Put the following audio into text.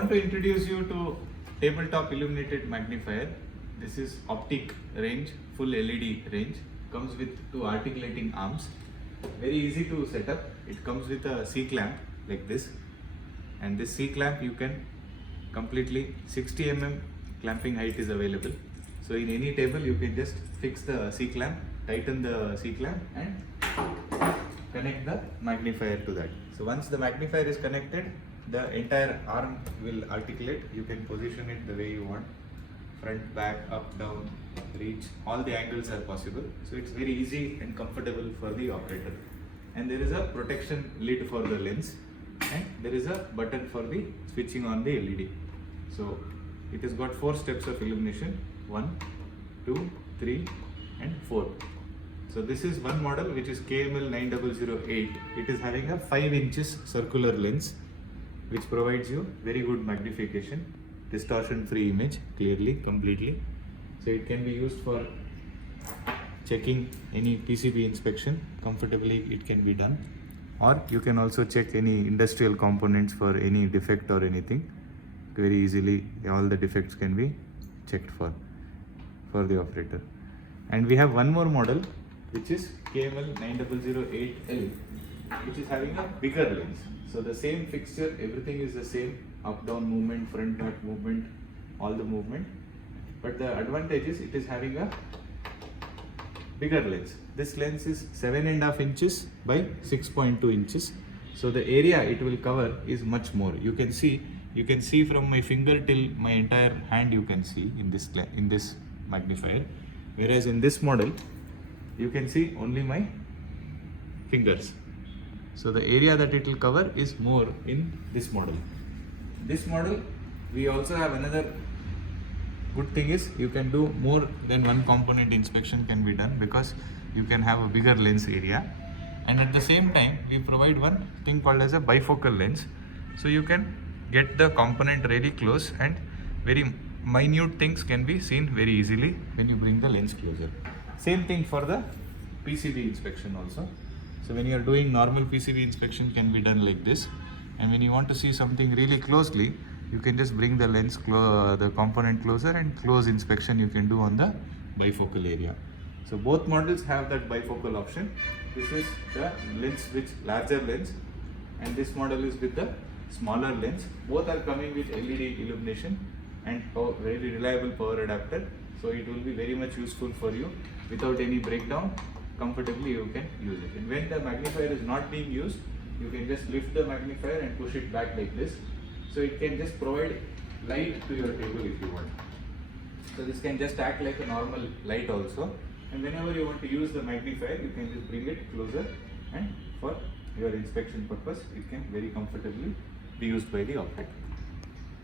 want to introduce you to tabletop illuminated magnifier. This is optic range, full LED range. Comes with two articulating arms. Very easy to set up. It comes with a C-clamp like this. And this C-clamp you can completely 60 mm clamping height is available. So in any table you can just fix the C-clamp, tighten the C-clamp and connect the magnifier to that. So once the magnifier is connected, the entire arm will articulate. You can position it the way you want. Front, back, up, down, reach, all the angles are possible. So it's very easy and comfortable for the operator. And there is a protection lid for the lens and there is a button for the switching on the LED. So it has got 4 steps of illumination, 1, 2, 3 and 4. So this is one model which is KML 9008. It is having a 5 inches circular lens which provides you very good magnification, distortion free image clearly, completely. So it can be used for checking any PCB inspection, comfortably it can be done. Or you can also check any industrial components for any defect or anything. Very easily all the defects can be checked for the operator. And we have one more model which is KML 9008L, which is having a bigger lens. So the same fixture, everything is the same, up down movement, front back movement, all the movement. But the advantage is it is having a bigger lens. This lens is 7.5 inches by 6.2 inches. So the area it will cover is much more. You can see from my finger till my entire hand you can see in this magnifier. Whereas in this model, you can see only my fingers. So the area that it will cover is more in this model. This model, we also have another good thing is you can do more than one component inspection can be done because you can have a bigger lens area. And at the same time, we provide one thing called as a bifocal lens. So you can get the component really close and very minute things can be seen very easily when you bring the lens closer. Same thing for the PCB inspection also. So when you are doing normal PCB inspection can be done like this, and when you want to see something really closely, you can just bring the lens the component closer, and close inspection you can do on the bifocal area. So both models have that bifocal option. This is the lens with larger lens and this model is with the smaller lens. Both are coming with LED illumination and very reliable power adapter. So it will be very much useful for you without any breakdown. Comfortably you can use it. And when the magnifier is not being used, you can just lift the magnifier and push it back like this. So it can just provide light to your table if you want. So this can just act like a normal light also. And whenever you want to use the magnifier, you can just bring it closer, and for your inspection purpose, it can very comfortably be used by the operator.